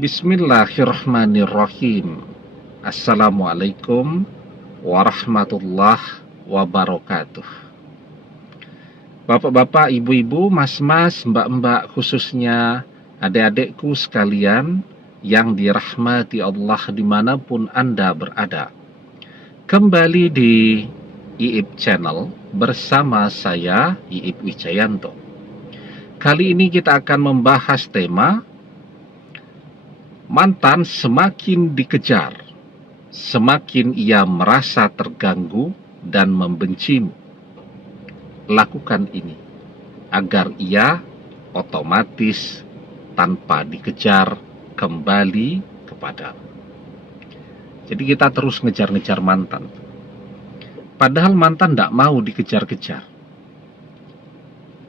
Bismillahirrahmanirrahim. Assalamualaikum warahmatullahi wabarakatuh. Bapak-bapak, ibu-ibu, mas-mas, mbak-mbak, khususnya adik-adikku sekalian yang dirahmati Allah dimanapun Anda berada. Kembali di IIP Channel bersama saya, IIP Wijayanto. Kali ini kita akan membahas tema mantan semakin dikejar, semakin ia merasa terganggu dan membencimu. Lakukan ini agar ia otomatis tanpa dikejar kembali kepadamu. Jadi kita terus ngejar-ngejar mantan. Padahal mantan tidak mau dikejar-kejar.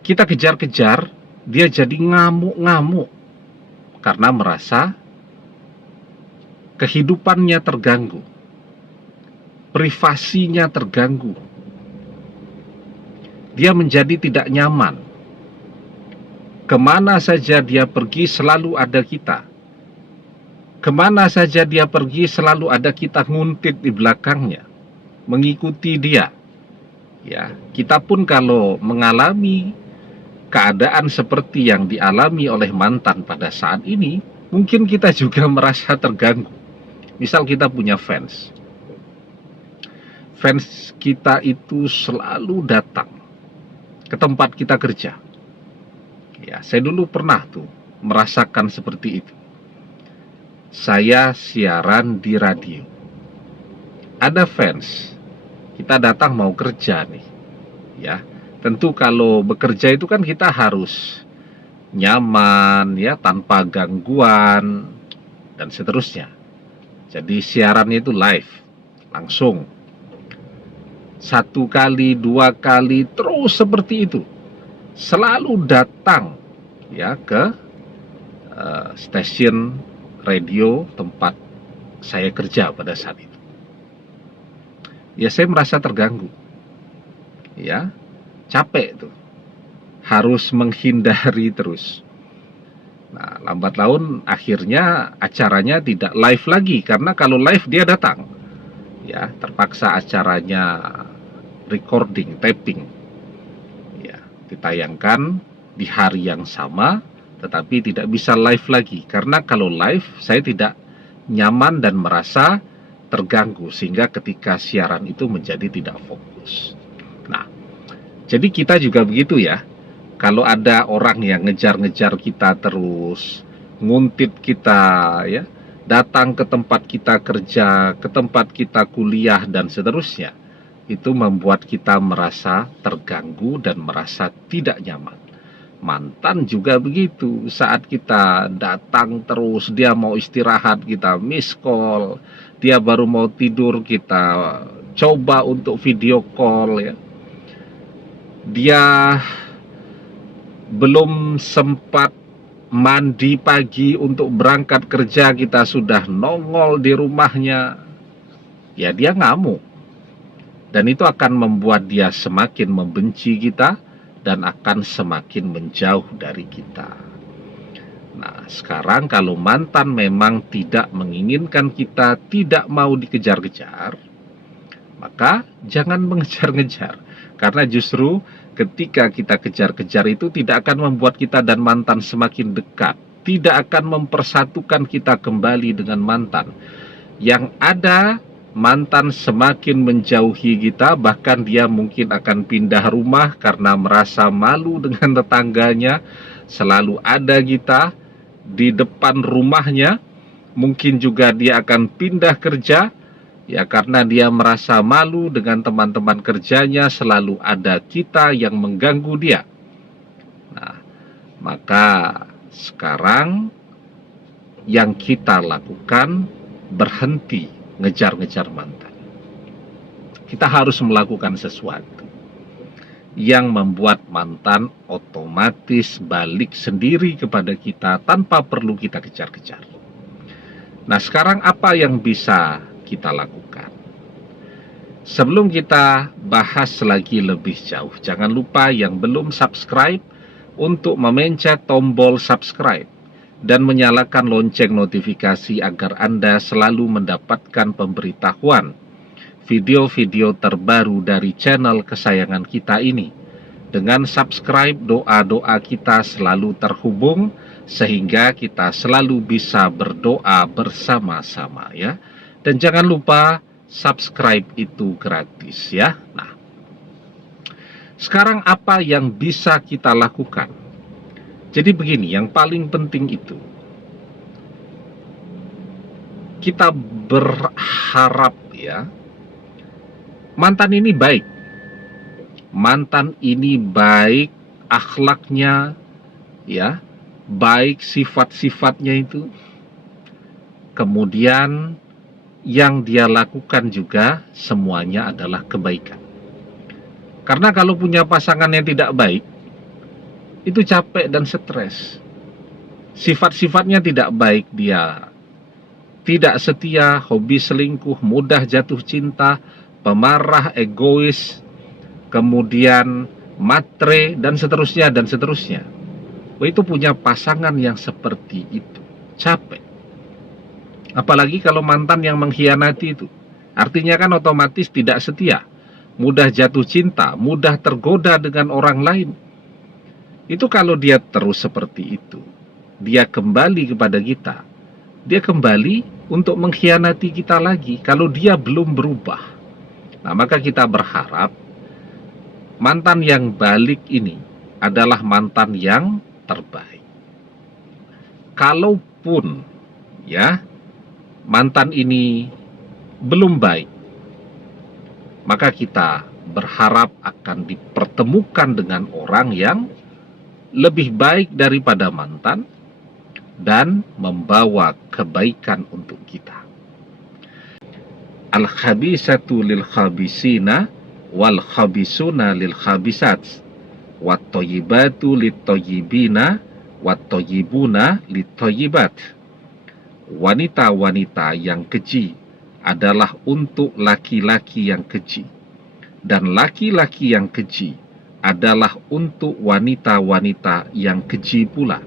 Kita kejar-kejar, dia jadi ngamuk-ngamuk karena merasa kehidupannya terganggu, privasinya terganggu. Dia menjadi tidak nyaman. Kemana saja dia pergi selalu ada kita. Kemana saja dia pergi selalu ada kita nguntit di belakangnya, mengikuti dia. Ya, kita pun kalau mengalami keadaan seperti yang dialami oleh mantan pada saat ini, mungkin kita juga merasa terganggu. Misal kita punya fans kita itu selalu datang ke tempat kita kerja. Ya, saya dulu pernah tuh merasakan seperti itu. Saya siaran di radio, ada fans, kita datang mau kerja nih. Ya, tentu kalau bekerja itu kan kita harus nyaman, ya, tanpa gangguan dan seterusnya. Jadi siarannya itu live, langsung. 1 kali, 2 kali, terus seperti itu. Selalu datang ya ke stasiun radio tempat saya kerja pada saat itu. Ya, saya merasa terganggu. Ya, capek tuh. Harus menghindari terus. Nah, lambat laun akhirnya acaranya tidak live lagi, karena kalau live dia datang. Ya, terpaksa acaranya recording, taping. Ya, ditayangkan di hari yang sama, tetapi tidak bisa live lagi. Karena kalau live saya tidak nyaman dan merasa terganggu, sehingga ketika siaran itu menjadi tidak fokus. Nah, jadi kita juga begitu ya. Kalau ada orang yang ngejar-ngejar kita terus, nguntit kita, ya, datang ke tempat kita kerja, ke tempat kita kuliah, dan seterusnya, itu membuat kita merasa terganggu dan merasa tidak nyaman. Mantan juga begitu, saat kita datang terus, dia mau istirahat, kita miss call, dia baru mau tidur, kita coba untuk video call, ya. Dia belum sempat mandi pagi untuk berangkat kerja, kita sudah nongol di rumahnya. Ya, dia ngamuk. Dan itu akan membuat dia semakin membenci kita dan akan semakin menjauh dari kita. Nah, sekarang kalau mantan memang tidak menginginkan kita, tidak mau dikejar-kejar, maka jangan mengejar-ngejar. Karena justru ketika kita kejar-kejar itu tidak akan membuat kita dan mantan semakin dekat, tidak akan mempersatukan kita kembali dengan mantan. Yang ada, mantan semakin menjauhi kita, bahkan dia mungkin akan pindah rumah karena merasa malu dengan tetangganya. Selalu ada kita di depan rumahnya. Mungkin juga dia akan pindah kerja, ya, karena dia merasa malu dengan teman-teman kerjanya, selalu ada kita yang mengganggu dia. Nah, maka sekarang yang kita lakukan, berhenti ngejar-ngejar mantan. Kita harus melakukan sesuatu yang membuat mantan otomatis balik sendiri kepada kita tanpa perlu kita kejar-kejar. Nah, sekarang apa yang bisa kita lakukan? Sebelum kita bahas lagi lebih jauh, jangan lupa yang belum subscribe untuk memencet tombol subscribe dan menyalakan lonceng notifikasi agar Anda selalu mendapatkan pemberitahuan video-video terbaru dari channel kesayangan kita ini. Dengan subscribe, doa-doa kita selalu terhubung sehingga kita selalu bisa berdoa bersama-sama ya. Dan jangan lupa subscribe itu gratis ya. Nah, sekarang apa yang bisa kita lakukan? Jadi begini, yang paling penting itu kita berharap ya, mantan ini baik. Mantan ini baik akhlaknya ya, baik sifat-sifatnya itu. Kemudian yang dia lakukan juga semuanya adalah kebaikan. Karena kalau punya pasangan yang tidak baik, itu capek dan stres. Sifat-sifatnya tidak baik, dia tidak setia, hobi selingkuh, mudah jatuh cinta, pemarah, egois, kemudian matre, dan seterusnya, dan seterusnya. Itu punya pasangan yang seperti itu, capek. Apalagi kalau mantan yang mengkhianati itu. Artinya kan otomatis tidak setia, mudah jatuh cinta, mudah tergoda dengan orang lain. Itu kalau dia terus seperti itu, dia kembali kepada kita, dia kembali untuk mengkhianati kita lagi kalau dia belum berubah. Nah, maka kita berharap mantan yang balik ini adalah mantan yang terbaik. Kalaupun ya mantan ini belum baik, maka kita berharap akan dipertemukan dengan orang yang lebih baik daripada mantan dan membawa kebaikan untuk kita. Al-khabisatu lil khabisina wal khabisuna lil khabisat wat thayyibatu lit thayyibina wat thayyibuna lit thayyibat. Wanita-wanita yang keji adalah untuk laki-laki yang keji, dan laki-laki yang keji adalah untuk wanita-wanita yang keji pula,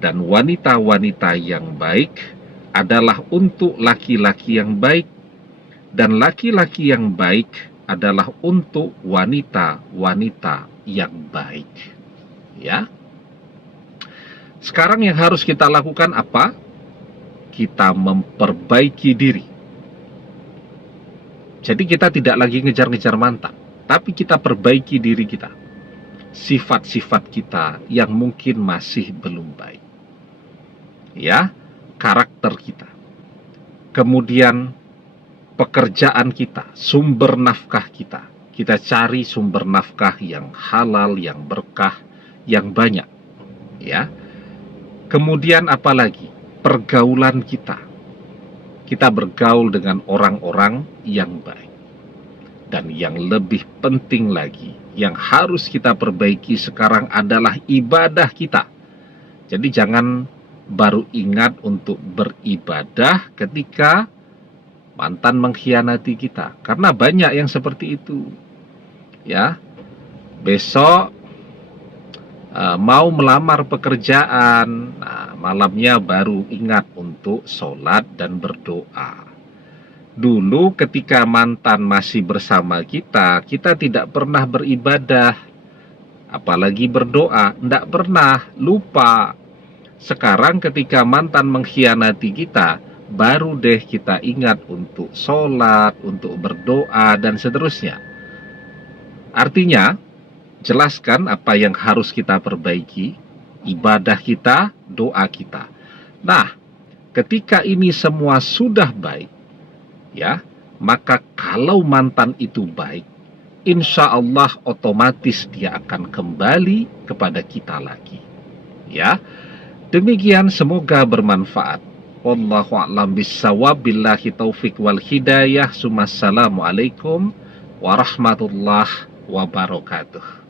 dan wanita-wanita yang baik adalah untuk laki-laki yang baik, dan laki-laki yang baik adalah untuk wanita-wanita yang baik. Ya. Sekarang yang harus kita lakukan apa? Kita memperbaiki diri. Jadi kita tidak lagi ngejar-ngejar mantan, tapi kita perbaiki diri kita. Sifat-sifat kita yang mungkin masih belum baik. Ya, karakter kita. Kemudian pekerjaan kita, sumber nafkah kita. Kita cari sumber nafkah yang halal, yang berkah, yang banyak. Ya. Kemudian apalagi? Pergaulan kita. Kita bergaul dengan orang-orang yang baik. Dan yang lebih penting lagi, yang harus kita perbaiki sekarang adalah ibadah kita. Jadi jangan baru ingat untuk beribadah ketika mantan mengkhianati kita, karena banyak yang seperti itu. Ya, besok mau melamar pekerjaan, nah, malamnya baru ingat untuk sholat dan berdoa. Dulu ketika mantan masih bersama kita, kita tidak pernah beribadah, apalagi berdoa, tidak pernah, lupa. Sekarang ketika mantan mengkhianati kita, baru deh kita ingat untuk sholat, untuk berdoa, dan seterusnya. Artinya, jelaskan apa yang harus kita perbaiki, ibadah kita, doa kita. Nah, ketika ini semua sudah baik, ya, maka kalau mantan itu baik, insya Allah otomatis dia akan kembali kepada kita lagi. Ya, demikian, semoga bermanfaat. Wallahu a'lam bissawab, billahi taufik wal hidayah. Assalamualaikum warahmatullahi wabarakatuh.